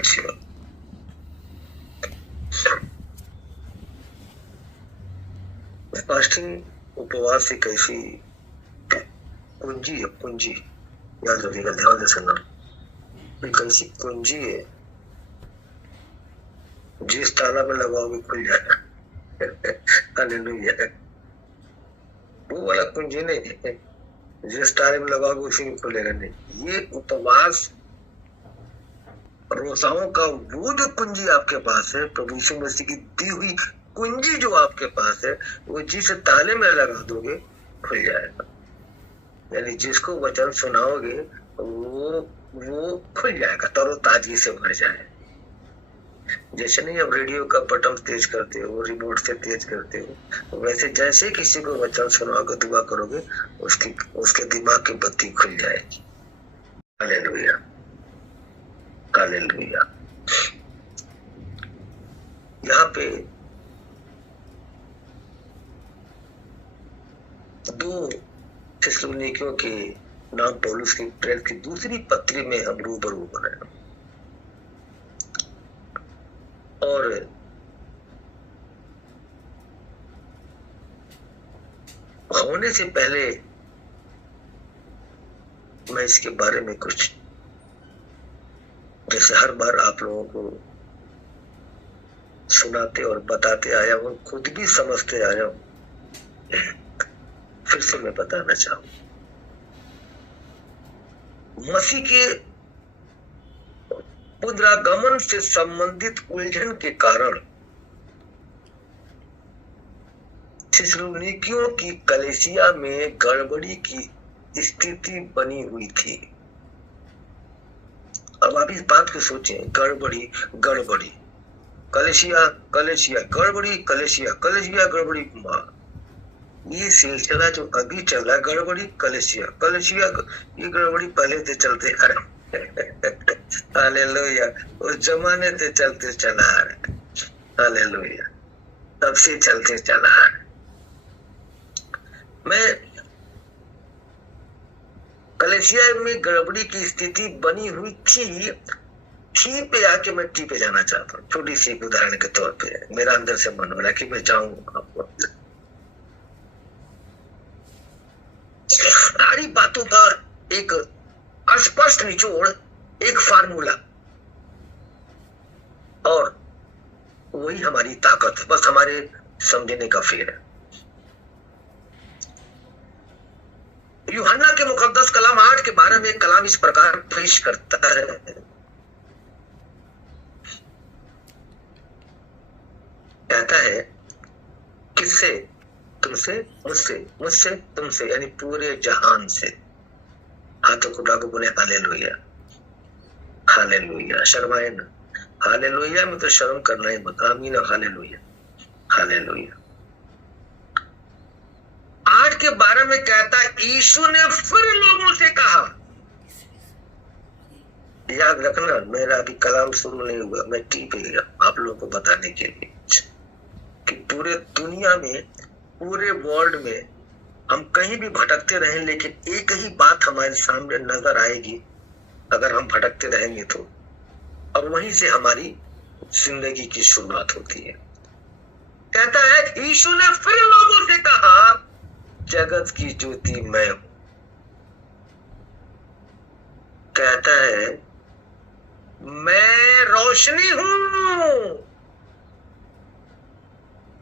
अच्छी बात। फास्टिंग उपवास एक ऐसी कुंजी है, कुंजी याद रखिएगा, ध्यान से सुनना। एक ऐसी कुंजी है जिस ताला में लगाओगे खुल जाएगा। हालेलुया। वो वाला कुंजी नहीं, जिस ताले में लगाओगे उसी में खुलेगा नहीं। ये उपवास रोजाओं का वो जो कुंजी आपके पास है, प्रभु यीशु मसीह की दी हुई कुंजी जो आपके पास है, वो जिस ताले में लगा दोगे खुल जाएगा। यानी जिसको वचन सुनाओगे वो खुल जाएगा, तरोताजगी से भर जाए। जैसे नहीं अब रेडियो का बटन तेज करते हो, रिमोट से तेज करते हो, वैसे जैसे किसी को वचन सुनाओगे, दुआ करोगे, उसके दिमाग की बत्ती खुल जाएगी। Hallelujah, hallelujah. यहाँ पे दो थिस्सलुनीकियों के नाम पौलुस की प्रेरित की दूसरी पत्री में हम रूबरू हो रहे हैं। और होने से पहले मैं इसके बारे में कुछ, जैसे हर बार आप लोगों को सुनाते और बताते आया हूं, खुद भी समझते आया हूं, फिर से मैं बताना चाहूं। मसीह के पुनरागमन से संबंधित उलझन के कारण थिस्सलुनीकियों की कलीसिया में गड़बड़ी की स्थिति बनी हुई थी। अब आप इस बात को सोचें, गड़बड़ी गड़बड़ी, कलीसिया कलीसिया गड़बड़ी, कलीसिया कलीसिया गड़बड़ी। ये सिलसिला जो अभी चल रहा है, गड़बड़ी कलीसिया कलीसिया, ये गड़बड़ी पहले से चलते आ रहा। हालेलुया, उस जमाने से चलते चला आ रहा। हालेलुया, तब से चलते चला आ रहा। मैं कलीसिया में गड़बड़ी की स्थिति बनी हुई थी पे आके मैं टी पे जाना चाहता हूँ। छोटी सी उदाहरण के तौर पे मेरा अंदर से मन हो रहा है कि मैं जाऊं आपको सारी बातों का एक स्पष्ट निचोड़, एक फार्मूला, और वही हमारी ताकत है, बस हमारे समझने का फेर है। यूहन्ना के मुकद्दस कलाम 8 के 12 में एक कलाम इस प्रकार पेश करता है, कहता है, किससे? तुमसे, मुझसे, मुझसे तुमसे, यानी पूरे जहान से। हाथों को उठा के बोले हालेलुया, हालेलुया। शर्माए ना, हालेलुया में तो शर्म करना ही मत। आमीन, हालेलुया, हालेलुया। 8 के 12 में कहता है, यीशु ने फिर लोगों से कहा, याद रखना मेरा अभी कलाम शुरू नहीं हुआ, मैं टी पे गया आप लोगों को बताने के लिए कि पूरे दुनिया में, पूरे वर्ल्ड में हम कहीं भी भटकते रहें, लेकिन एक ही बात हमारे सामने नजर आएगी अगर हम भटकते रहेंगे तो, और वहीं से हमारी जिंदगी की शुरुआत होती है। कहता है, यीशु ने फिर लोगों से कहा, जगत की ज्योति मैं हूं। कहता है, मैं रोशनी हूं।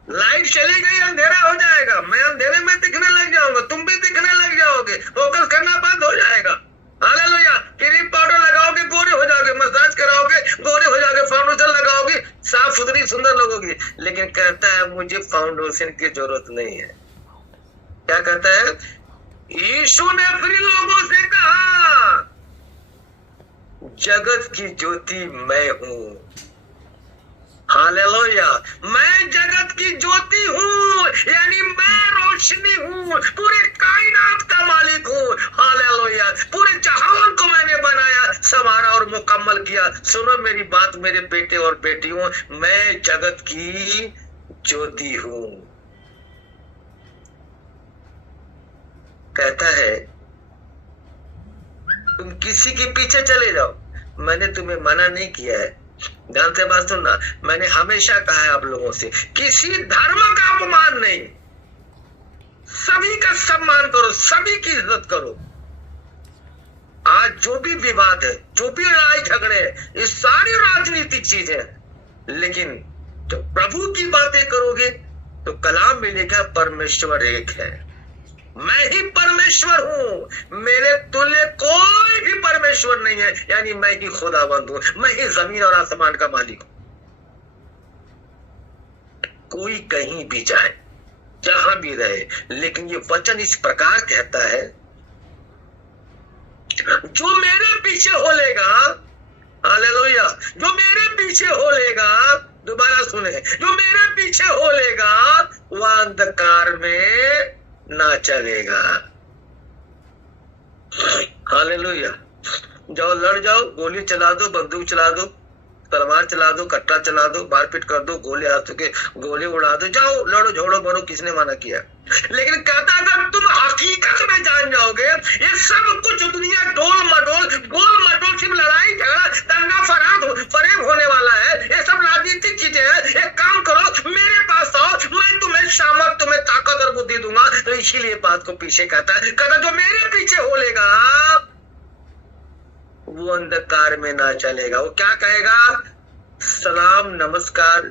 लाइट चली गई, अंधेरा हो जाएगा, मैं अंधेरे में दिखने लग जाऊंगा, तुम भी दिखने लग जाओगे, फोकस करना बंद हो जाएगा। हालेलुया। क्रीम पाउडर लगाओगे गोरे हो जाओगे, मसाज कराओगे गोरे हो जाओगे, फाउंडेशन लगाओगे साफ सुथरी सुंदर लगोगे। लेकिन कहता है, मुझे फाउंडेशन की जरूरत नहीं है। क्या कहता है? यीशु ने फिर लोगों से कहा, जगत की ज्योति मैं हूं। हालेलुया, मैं जगत की ज्योति हूँ, यानी मैं रोशनी हूँ, पूरे कायनात का मालिक हूँ। हालेलुया, पूरे जहान को मैंने बनाया, संवारा और मुकम्मल किया। सुनो मेरी बात मेरे बेटे और बेटियों, मैं जगत की ज्योति हूँ। कहता है, तुम किसी के पीछे चले जाओ, मैंने तुम्हें मना नहीं किया है, ध्यान से बात सुनना, मैंने हमेशा कहा है आप लोगों से, किसी धर्म का अपमान नहीं, सभी का सम्मान करो, सभी की इज्जत करो। आज जो भी विवाद है, जो भी लड़ाई झगड़े हैं, ये सारी राजनीतिक चीजें हैं, लेकिन जब प्रभु की बातें करोगे तो कलाम में लिखा परमेश्वर एक है, मैं ही परमेश्वर हूं, मेरे तुल्य कोई भी परमेश्वर नहीं है, यानी मैं ही खुदावंद हूं, मैं ही जमीन और आसमान का मालिक हूं। कोई कहीं भी जाए, जहां भी रहे, लेकिन ये वचन इस प्रकार कहता है, जो मेरे पीछे हो लेगा, हालेलुया, जो मेरे पीछे हो लेगा, दोबारा सुने, जो मेरे पीछे हो लेगा वह अंधकार में ना चलेगा। हालेलुया। जाओ, लड़ जाओ, गोली चला दो, बंदूक चला दो, तलवार चला दो, कट्टा चला दो, मारपीट कर दो, गोले हाथों के गोले उड़ा दो, जाओ लड़ो झगड़ो मरो, किसने मना किया? लेकिन कहता अगर तुम हकीकत में जान जाओगे ये सब कुछ दुनिया डोल मडोल गोल मडोल सिर्फ लड़ाई झगड़ा दंगा फरेब होने वाला है, ये सब राजनीतिक चीजें हैं। एक काम करो, मेरे पास आओ, मैं तुम्हें सामर्थ, तुम्हें ताकत और बुद्धि दूंगा। तो इसीलिए बात को पीछे कहता जो मेरे पीछे हो लेगा वो अंधकार में ना चलेगा। वो क्या कहेगा? सलाम, नमस्कार,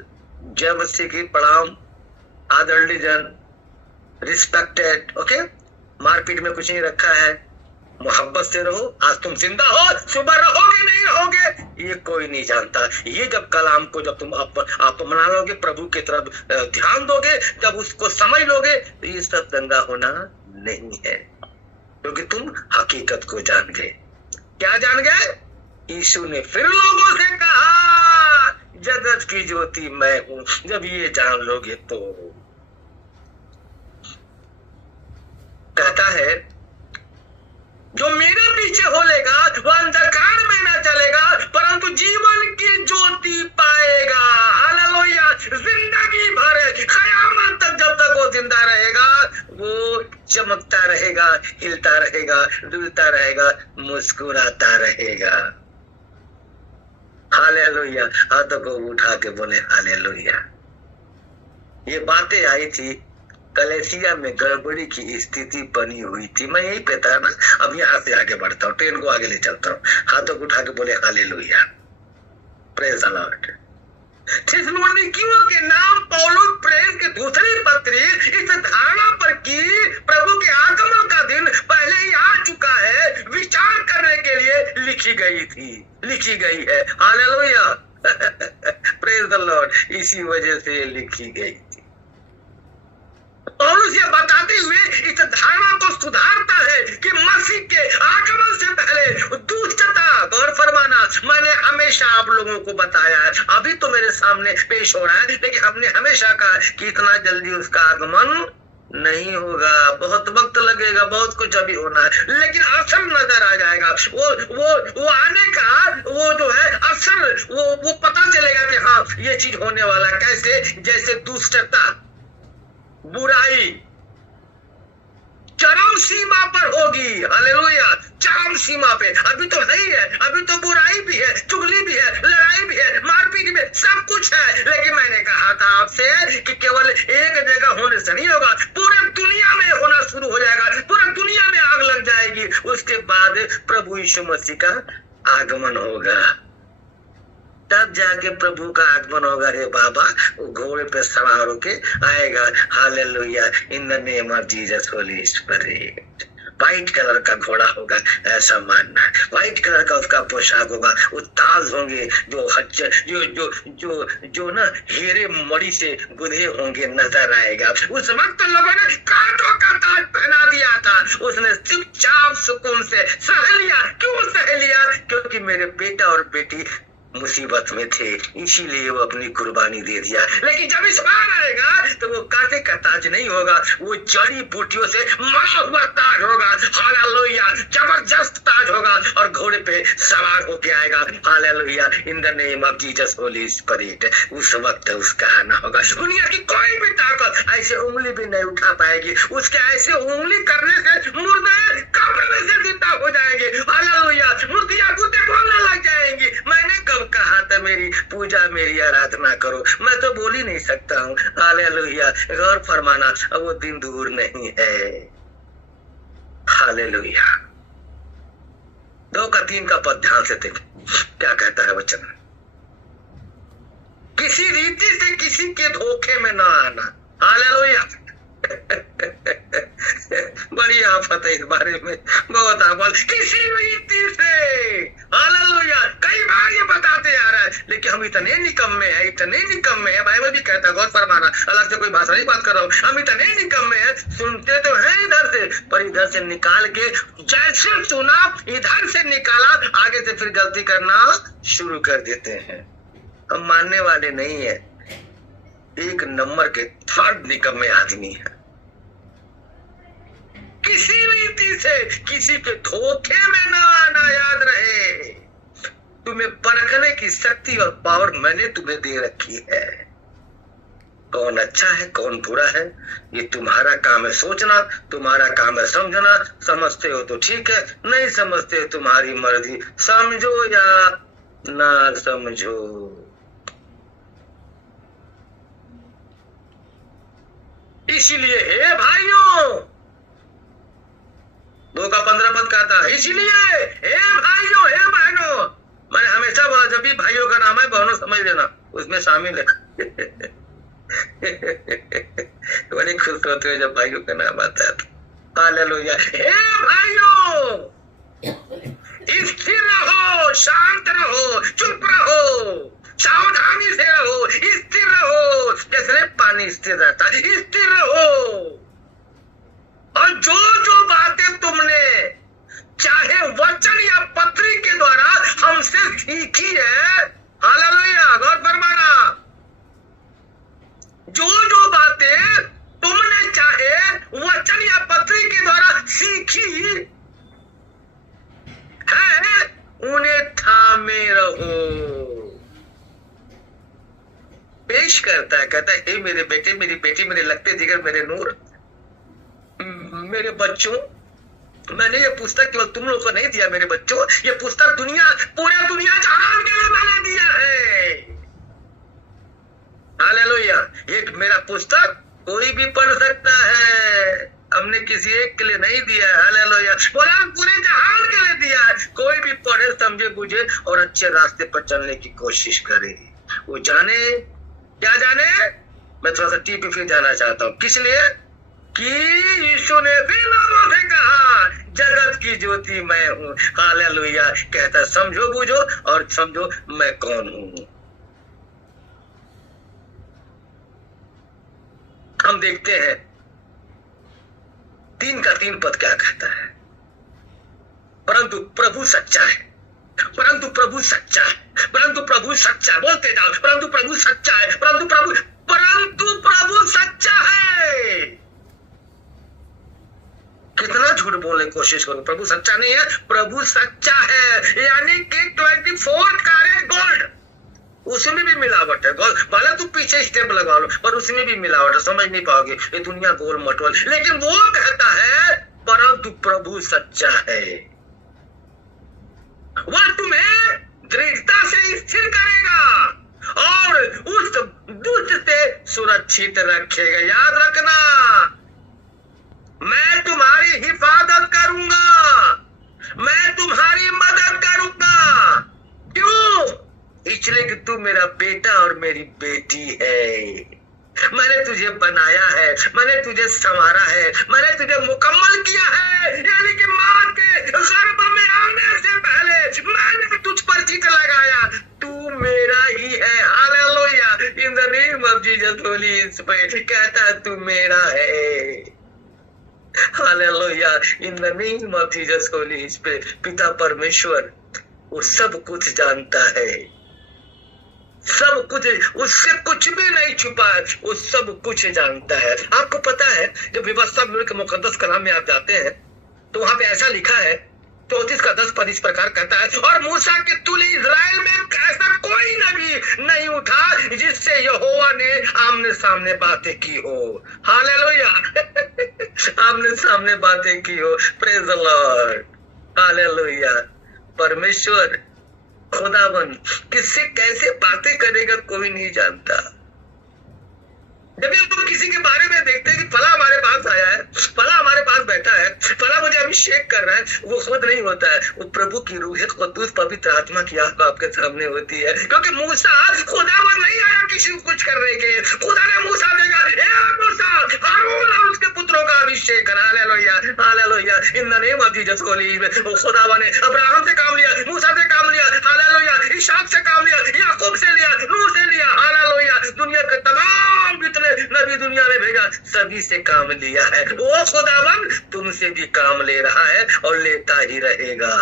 जय मसीह की, प्रणाम, आदरणीय जन, रिस्पेक्टेड, ओके। मारपीट में कुछ नहीं रखा है, मोहब्बत से रहो। आज तुम जिंदा हो, सुबह रहोगे नहीं रहोगे ये कोई नहीं जानता। ये जब कलाम को जब तुम आप मना लोगे, प्रभु की तरफ ध्यान दोगे, जब उसको समझ लोगे तो ये सब दंगा होना नहीं है, क्योंकि तुम हकीकत को जान गए। क्या जान गए? यीशु ने फिर लोगों से कहा जगत की ज्योति मैं हूं। जब ये जान लोगे तो कहता है जो मेरे पीछे हो लेगा वह अंधकार में ना चलेगा परंतु जीवन की ज्योति पाएगा। हालेलुया। जिंदगी भर कयामत तक जब तक वो जिंदा रहेगा वो चमकता रहेगा, हिलता रहेगा, डुलता रहेगा, मुस्कुराता रहेगा। हालेलुया। हाथों को उठा के बोले हालेलुया। ये बातें आई थी, कलेसिया में गड़बड़ी की स्थिति बनी हुई थी। मैं यही पे था ना, अब यहाँ से आगे बढ़ता हूँ, ट्रेन को आगे ले चलता हूँ। हाथों को उठा के बोले हालेलुया, प्रेज द लॉर्ड। थिस्सलुनीकियों के नाम पौलुस प्रेस की दूसरी पत्री इस धारणा पर की प्रभु के आगमन का दिन पहले ही आ चुका है, विचार करने के लिए लिखी गई थी, लिखी गई है। Hallelujah, praise the Lord. इसी वजह से लिखी गई थी। पौलुस ये बताते हुए इस धारणा को सुधारता है कि मसीह के आगमन से पहले दुष्टता, गौर फरमाना, मैंने हमेशा आप लोगों को बताया है, अभी तो मेरे सामने पेश हो रहा है, लेकिन हमने हमेशा कहा कि इतना जल्दी उसका आगमन नहीं होगा, बहुत वक्त लगेगा, बहुत कुछ अभी होना है, लेकिन असर नजर आ जाएगा। वो आने का वो जो है असर वो पता चलेगा कि हाँ ये चीज होने वाला। कैसे? जैसे दुष्टता, बुराई चरम सीमा पर होगी। हालेलुया, चरम सीमा पे। अभी तो है ही है, अभी तो बुराई भी है, चुगली भी है, लड़ाई भी है, मारपीट भी, सब कुछ है। लेकिन मैंने कहा था आपसे कि केवल एक जगह होने से नहीं होगा, पूरे दुनिया में होना शुरू हो जाएगा, पूरे दुनिया में आग लग जाएगी। उसके बाद प्रभु यीशु मसीह का आगमन होगा, तब जाके प्रभु का आगमन होगा। रे बाबा, वो घोड़े पे सवार होके आएगा। Hallelujah, in the name of Jesus Holi spirit. White colour का घोड़ा होगा, ऐसा मानना है। व्हाइट कलर का उसका पोशाक होगा, वो ताज होंगे जो जो ना हीरे मणि से गुंथे होंगे, नजर आएगा। उस वक्त लोगों ने कांटों का ताज पहना दिया था, उसने चुपचाप सुकून से सह लिया। क्यों सह लिया? क्योंकि मेरे बेटा और बेटी मुसीबत में थे, इसीलिए वो अपनी कुर्बानी दे दिया। लेकिन जब इस बार आएगा तो वो कांटे का ताज नहीं होगा, वो जड़ी बूटियों से मरा हुआ ताज होगा। हालेलुया, जबरदस्त ताज होगा और घोड़े पे सवार होके आएगा। Hallelujah, in the name of Jesus Holi spirit. उस वक्त उसका आना होगा। दुनिया की कोई भी ताकत ऐसे उंगली भी नहीं उठा पाएगी। उसके ऐसे उंगली करने से मुर्दे कब्र में से जिंदा हो जाएंगे। हालेलुया, मुर्दियां बूते बोलने लग जाएंगी। मैंने कब कहा था मेरे मेरी पूजा, मेरी आराधना करो। मैं तो बोल ही नहीं सकता हूँ। हालेलुया। गौर फरमाना, अब वो दिन दूर नहीं है। हालेलुया। 2 का 3 का पद ध्यान से देखें क्या कहता है वचन। किसी रीति से किसी के धोखे में ना आना। हालेलुया। बड़ी आफत है इस बारे में, बहुत आफत। किसी रीति से, हालेलुया। कई बार ये बताते आ रहा है, लेकिन हम इतने निकम्मे हैं, इतने निकम्मे हैं। बाइबल भी कहता है, गौर फरमाना, अलग से कोई भाषा नहीं बात कर रहा हूँ। हम इतने निकम्मे हैं, सुनते तो हैं इधर से, पर इधर से निकाल के जैसे सुना इधर से निकाला, आगे से फिर गलती करना शुरू कर देते हैं। हम मानने वाले नहीं है। 1 नंबर के 3rd निकम्मे आदमी है। किसी रीति से किसी के धोखे में ना आना। याद रहे, तुम्हें परखने की शक्ति और पावर मैंने तुम्हें दे रखी है। कौन अच्छा है कौन बुरा है ये तुम्हारा काम है सोचना, तुम्हारा काम है समझना। समझते हो तो ठीक है, नहीं समझते हो तुम्हारी मर्जी। समझो या ना समझो। इसीलिए हे भाइयों, 2 का 15 पद कहता है, इसलिए हे भाइयों, हे बहनों। मैंने हमेशा बोला, जब भी भाइयों का नाम है बहनों समझ लेना, उसमें शामिल है। बड़ी खुश होते हो जब भाइयों का नाम आता है। हालेलुया। हे भाइयों, स्थिर रहो, शांत रहो, चुप रहो, सावधानी से रहो, स्थिर रहो, जैसे पानी स्थिर रहता है, स्थिर रहो। और जो जो बातें तुमने चाहे वचन या पत्री के द्वारा हमसे सीखी है, हालेलुया, गौर फरमाना, जो जो बातें तुमने चाहे वचन या पत्री के द्वारा सीखी है, उन्हें थामे रहो। पेश करता है, कहता है, हे मेरे बेटे, मेरी बेटी, मेरे लगते जिगर, मेरे नूर, मेरे बच्चों, मैंने ये पुस्तक केवल तुम लोगों को नहीं दिया मेरे बच्चों, ये पुस्तक पूरे दुनिया जहान के लिए मैंने दिया है। हालेलुया। एक मेरा पुस्तक कोई भी पढ़ सकता है, हमने किसी एक के लिए नहीं दिया है। हालेलुया। पूरे जहान के लिए दिया है। कोई भी पढ़े, समझे, बुझे और अच्छे रास्ते पर चलने की कोशिश करे। वो जाने, क्या जाने, मैं थोड़ा सा टीपी फिर जाना चाहता हूँ। किस लिए कि यीशु ने भी लोगों से कहा, जगत की ज्योति मैं हूँ। हालेलुया। कहता समझो बुझो और समझो मैं कौन हूँ। हम देखते हैं 3 का 3 पद क्या कहता है, परंतु प्रभु सच्चा है, परंतु प्रभु सच्चा है, परंतु प्रभु सच्चा है। बोलते जाओ, परंतु प्रभु सच्चा है, परंतु प्रभु सच्चा है। कितना झूठ बोलने की कोशिश करो, प्रभु सच्चा नहीं है, प्रभु सच्चा है। यानी कि 24 कैरेट गोल्ड, उसमें भी मिलावट है। भले तू पीछे स्टेप लगा लो, पर उसमें भी मिलावट है, समझ नहीं पाओगे। ये दुनिया गोल मटोल, लेकिन वो कहता है परंतु प्रभु सच्चा है, वह तुम्हें दृढ़ता से स्थिर करेगा और उस दुष्ट से सुरक्षित रखेगा। याद रखना, मैं तुम्हारी हिफाजत करूंगा, मैं तुम्हारी मदद करूंगा। क्यों? इसलिए कि तू मेरा बेटा और मेरी बेटी है। मैंने तुझे बनाया है, मैंने तुझे संवारा है, मैंने तुझे मुकम्मल किया है। यानी कि मां के गर्भ में आने से पहले मैंने तुझ पर चित लगाया, तू मेरा ही है। Hallelujah. In the name of Jesus Holi spirit कहता है तू मेरा है। Hallelujah. In the name of Jesus Holi spirit. पिता परमेश्वर वो सब कुछ जानता है, सब कुछ, उससे कुछ भी नहीं छुपा है, वो सब कुछ जानता है। आपको पता है जब व्यवस्था के मुकद्दस कलाम में आप जाते हैं तो वहां पे ऐसा लिखा है, 34 का 10 पद इस प्रकार कहता है, और मूसा के तुल्य इजराइल में ऐसा कोई नबी नहीं उठा जिससे यहोवा ने आमने सामने बातें की हो। हालेलुया। आमने सामने बातें की हो। Praise the Lord. हालेलुया। परमेश्वर खुदावन किससे कैसे बातें करेगा कोई नहीं जानता। जब भी हम किसी के बारे में देखते हैं कि फला हमारे पास आया है, फला हमारे पास बैठा है, फला मुझे अभिषेक कर रहा है, वो खुद नहीं होता है, वो प्रभु की रूह कुद्दूस पवित्र आत्मा की आंख आपके सामने होती है। क्योंकि मूसा खुदावन नहीं आया किसी को कुछ करने के लिए। खुदा ने मूसा देखा, मूसा हारून और उसके पुत्रों का अभिषेक कर। Hallelujah hallelujah in the name of Jesus Christ. खुदावन ने अब्राहम से काम लिया, मूसा से काम लिया, हालेलुया इसहाक से काम लिया, याकूब से लिया, नूह से लिया, हालेलुया दुनिया के तमाम जितने नबी दुनिया ने भेजा सभी से काम लिया है। वो खुदावन तुमसे भी काम ले रहा है और लेता ही रहेगा।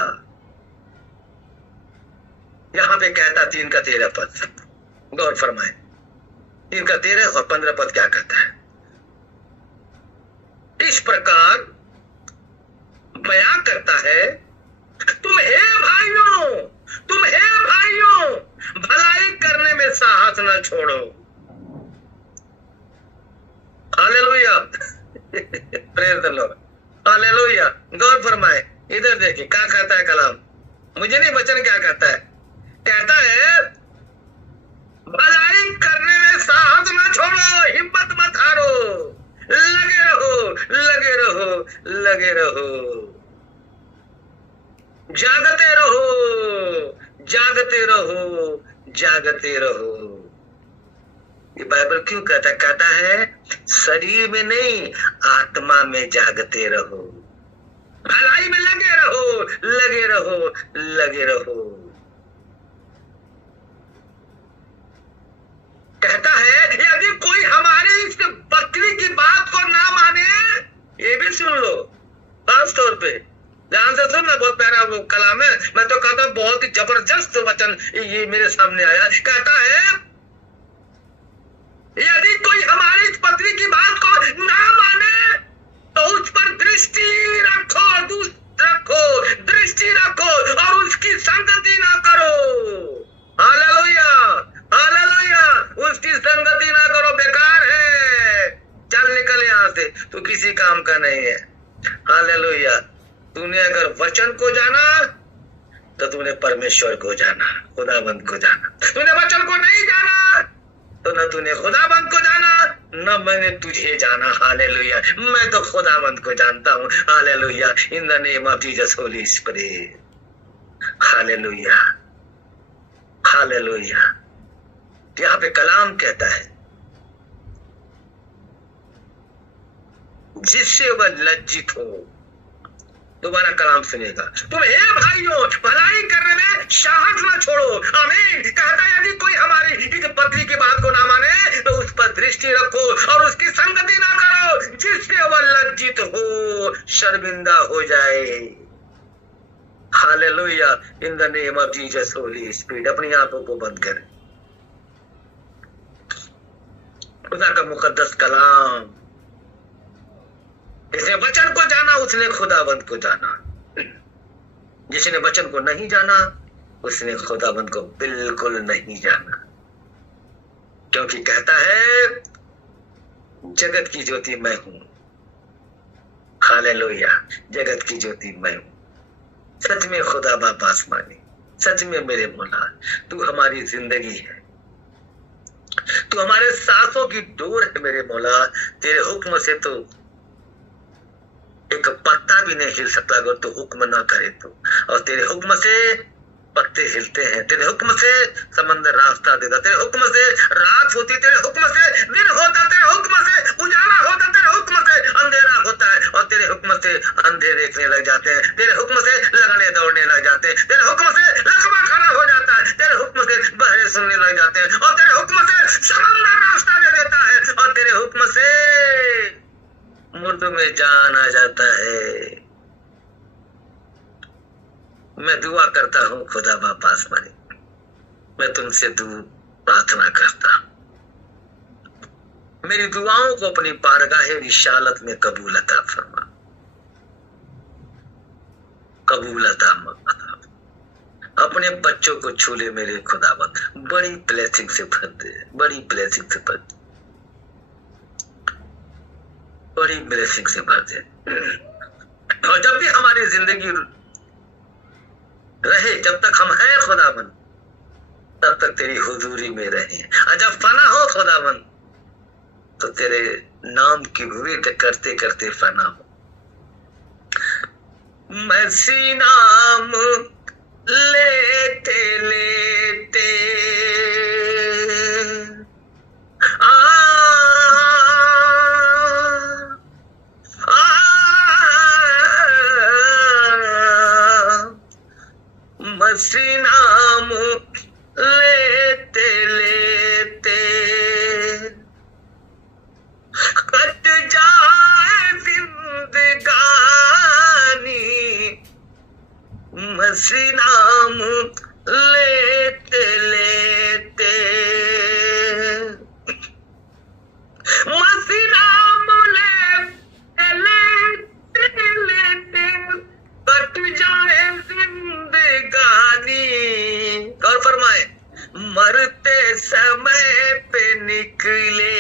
यहाँ पे कहता 3 का 13 पद, गौर फरमाए 3 का 13 और 15 पद क्या कहता है। इस प्रकार बयां करता है, तुम हे भाइयों भलाई करने में साहस न छोड़ो। Hallelujah praise the Lord hallelujah. गौर फरमाए, इधर देखिए क्या कहता है कलाम, मुझे नहीं वचन क्या कहता है। कहता है भलाई करने में साहस न छोड़ो, हिम्मत मत हारो, लगे रहो लगे रहो लगे रहो, जागते रहो जागते रहो जागते रहो। ये बाइबल क्यों कहता है? कहता है शरीर में नहीं आत्मा में जागते रहो, भलाई में लगे रहो लगे रहो लगे रहो। कहता है यदि कोई हमारी इस बकरी की बात को ना माने, ये भी सुन लो खास तौर पे ध्यान से सुनना, बहुत प्यारा वो कलाम है। मैं तो कहता हूं बहुत ही जबरदस्त वचन ये मेरे सामने आया। कहता है यदि कोई हमारी इस पत्री की बात को ना माने तो उस पर दृष्टि रखो और उसकी संगति ना करो। हालेलुया हालेलुया उसकी संगति ना करो, बेकार है, चल निकल यहाँ से, तू किसी काम का नहीं है। हालेलुया तूने अगर वचन को जाना तो तूने परमेश्वर को जाना, खुदाबंद को जाना। तूने वचन को नहीं जाना तो न तूने खुदाबंद को जाना न मैंने तुझे जाना। हालेलुया मैं तो खुदाबंद को जानता हूँ। Hallelujah in the name of Jesus Holi spirit. Hallelujah hallelujah. यहाँ पे कलाम कहता है जिससे वह लज्जित हो। दोबारा कलाम सुनेगा, तुम हे भाइयों भलाई करने में साहस न छोड़ो। आमीन। कहता है यदि कोई हमारी इस पत्री की बात को ना माने तो उस पर दृष्टि रखो और उसकी संगति ना करो, जिससे वह लज्जित हो, शर्मिंदा हो जाए। Hallelujah in the name of Jesus Holi spirit. अपनी आंखों को बंद करें, खुदा का मुकद्दस कलाम। जिसने वचन को जाना उसने खुदाबंद को जाना, जिसने वचन को नहीं जाना उसने खुदाबंद को बिल्कुल नहीं जाना। क्योंकि कहता है जगत की ज्योति मैं हूं। हालेलुया जगत की ज्योति मैं हूं। सच में खुदा बाप आसमानी, सच में मेरे मौला तू हमारी जिंदगी है, तू हमारे सांसों की डोर है मेरे मौला। तेरे हुक्म से तो एक पत्ता भी नहीं हिल सकता अगर तू हुक्म ना करे तो, और तेरे हुक्म से पत्ते हिलते हैं, तेरे हुक्म से समंदर रास्ता देता, तेरे हुक्म से रात होती, तेरे हुक्म से दिन होता, तेरे हुक्म से उजाला होता, तेरे हुक्म से अंधेरा होता है, और तेरे हुक्म से अंधे देखने लग जाते हैं, तेरे हुक्म से लगने दौड़ने लग जाते हैं, तेरे हुक्म से लकवा खड़ा हो जाता है, तेरे हुक्म से बहरे सुनने लग जाते हैं, और तेरे हुक्म से समंदर रास्ता दे देता है, और तेरे हुक्म से मुर्दों में जान आ जाता है। मैं दुआ करता हूँ खुदा बाप आसमानी, मैं तुमसे प्रार्थना करता हूँ, मेरी दुआओं को अपनी बारगाहे रिसालत में कबूल अता फरमा, कबूल अता फरमा। अपने बच्चों को छू ले मेरे खुदावंद, बड़ी ब्लेसिंग से भर दे, बड़ी ब्लेसिंग से भर दे, बड़ी ब्लेसिंग से भर दे। और जब भी हमारी जिंदगी रहे, जब तक हम हैं खुदावन तब तक तेरी हुजूरी में रहे, और जब फना हो खुदावन तो तेरे नाम की विवेक करते करते फना हो। मसीह नाम लेते लेते मसीह नाम लेते लेते कट जाए जिंदगानी, मसीह नाम लेते लेते, मसीह नाम लेते लेते लेते कट जाए जिंदगानी। और फरमाए मरते समय पे निकले,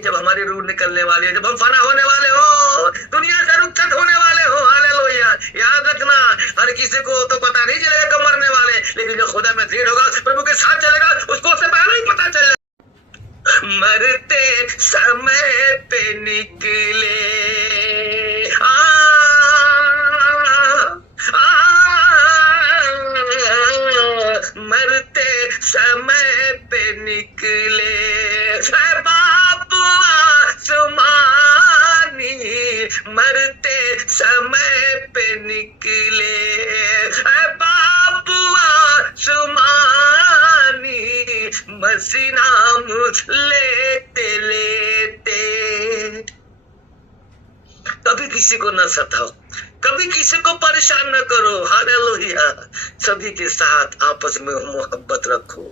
जब हमारी रूह निकलने वाली है, जब हम फना होने वाले हो, दुनिया से रुखसत होने वाले हो, हालेलुया। याद रखना, हर किसी को तो पता नहीं चलेगा कब मरने वाले, लेकिन जो खुदा में दृढ़ होगा, प्रभु के साथ चलेगा, उसको उससे पहले ही पता चलेगा। मरते समय पे निकले, मरते समय पे निकले, बाप आसमानी, मरते समय पे निकले, बाप आसमानी, मसीह नाम लेते लेते। कभी किसी को न सताओ, कभी किसी को परेशान न करो, हालेलुया। सभी के साथ आपस में मोहब्बत रखो।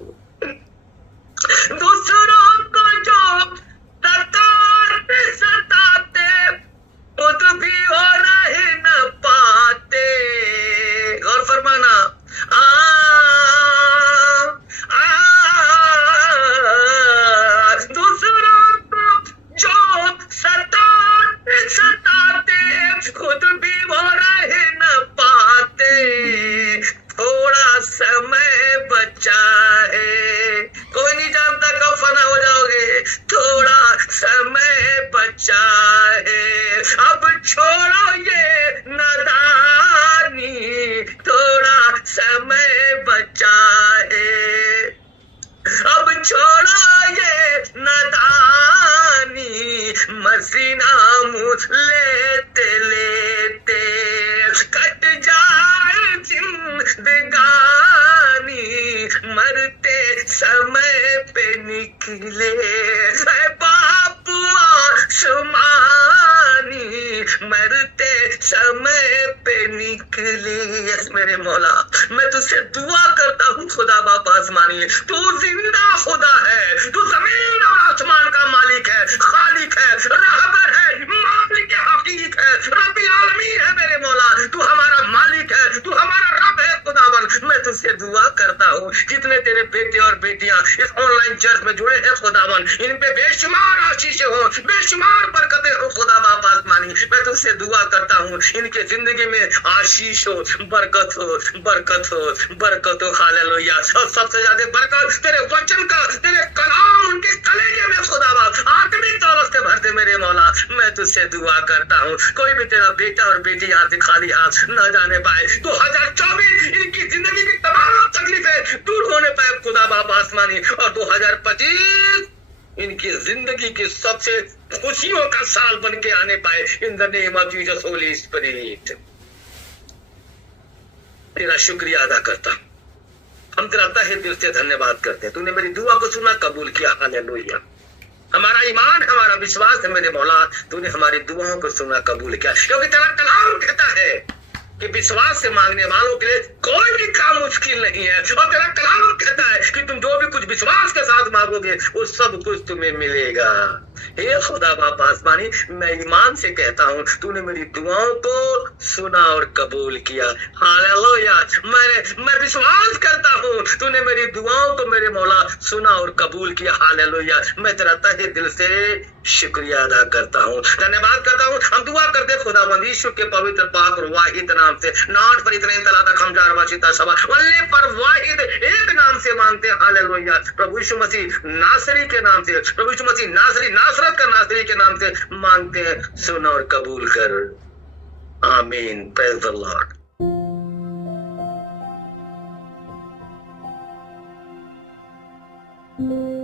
दूसरों को जो सताते सताते खुद भी हो रहे न पाते, और फरमाना दूसरों को जो सताते सताते खुद भी हो रहे न पाते, थोड़ा समय बचा है, कोई नहीं जानता कब फना हो जाओगे, थोड़ा समय बचा है, अब छोड़ो ये नादानी, थोड़ा समय बचा है, अब छोड़ो ये नादानी, मसीह नाम लेते लेते कट जाए जिंदगानी, मरते समय पे निकले, बाप आसमानी, मरते समय पे निकले। यस मेरे मौला, मैं तुझसे दुआ करता हूँ खुदा बाप आसमानी, तू जिंदा खुदा है, तू जमीन और आसमान का मालिक है, खालिक है, रहबर है, मालिक हकीक है, रब्बी आलमीन है मेरे मौला, तू हमारा मालिक है, तू हमारा रब है खुदावन। मैं तुझसे दुआ करता हूँ जितने तेरे बेटे और बेटियां इस ऑनलाइन चर्च में जुड़े हैं खुदावन, इन पे बेशुमार आशीषें हो, बेशुमार बरकतें हो खुदा बाप आसमानी। मैं तुझसे दुआ करता हूँ इनके जिंदगी में आशीष हो, बरकत हो, बरकत हो, बरकत हो, हालेलुया। और सबसे ज्यादा बरकत तेरे वचन का, तेरे कलाम उनके कलेजे में खुदा बाप आत्मिक दौलत से भर दे मेरे मौला। मैं तुझसे दुआ करता हूँ कोई भी तेरा बेटा और बेटी यहाँ से खाली हाथ न जाने पाए, 2024 इनकी जिंदगी की तमाम तकलीफें दूर होने पाए खुदा बाप आसमानी, और 2025 इनकी जिंदगी की सबसे खुशियों का साल बन के आने पाए, in the name of Jesus Holi spirit. तेरा शुक्रिया अदा करता, हम तेरा तहे दिल से धन्यवाद करते हैं, तूने मेरी दुआ को सुना, कबूल किया, हालेलुया। हमारा ईमान, हमारा विश्वास है मेरे मौला, तूने हमारी दुआओं को सुना, कबूल किया, क्योंकि तेरा कलाम कहता है कि विश्वास से मांगने वालों के लिए कोई भी काम मुश्किल नहीं है, और तेरा कलाम कहता है कि तुम जो भी कुछ विश्वास के साथ मांगोगे वो सब कुछ तुम्हें मिलेगा। हे खुदा बाप आसमानी, मैं ईमान से कहता हूँ तूने मेरी दुआओं को सुना और कबूल किया। हालेलुया। मैं विश्वास करता हूँ तूने मेरी दुआओं को मेरे मौला सुना और कबूल किया। हालेलुया। मैं तेरा तहे दिल से शुक्रिया अदा करता हूँ, धन्यवाद करता हूँ। हम दुआ करते खुदावंद यीशु के पवित्र पाक और वाहिद नाम से, नाट पर इतने तलाता खमजार वाशिता सभा वल्ले पर वाहिद एक नाम से मांगते हैं। हालेलुया। प्रभु यीशु मसीह नासरी के नाम से, प्रभु यीशु मसीह नासरी, नासरत का नासरी के नाम से मांगते हैं, सुन और कबूल कर। आमीन। Praise the Lord.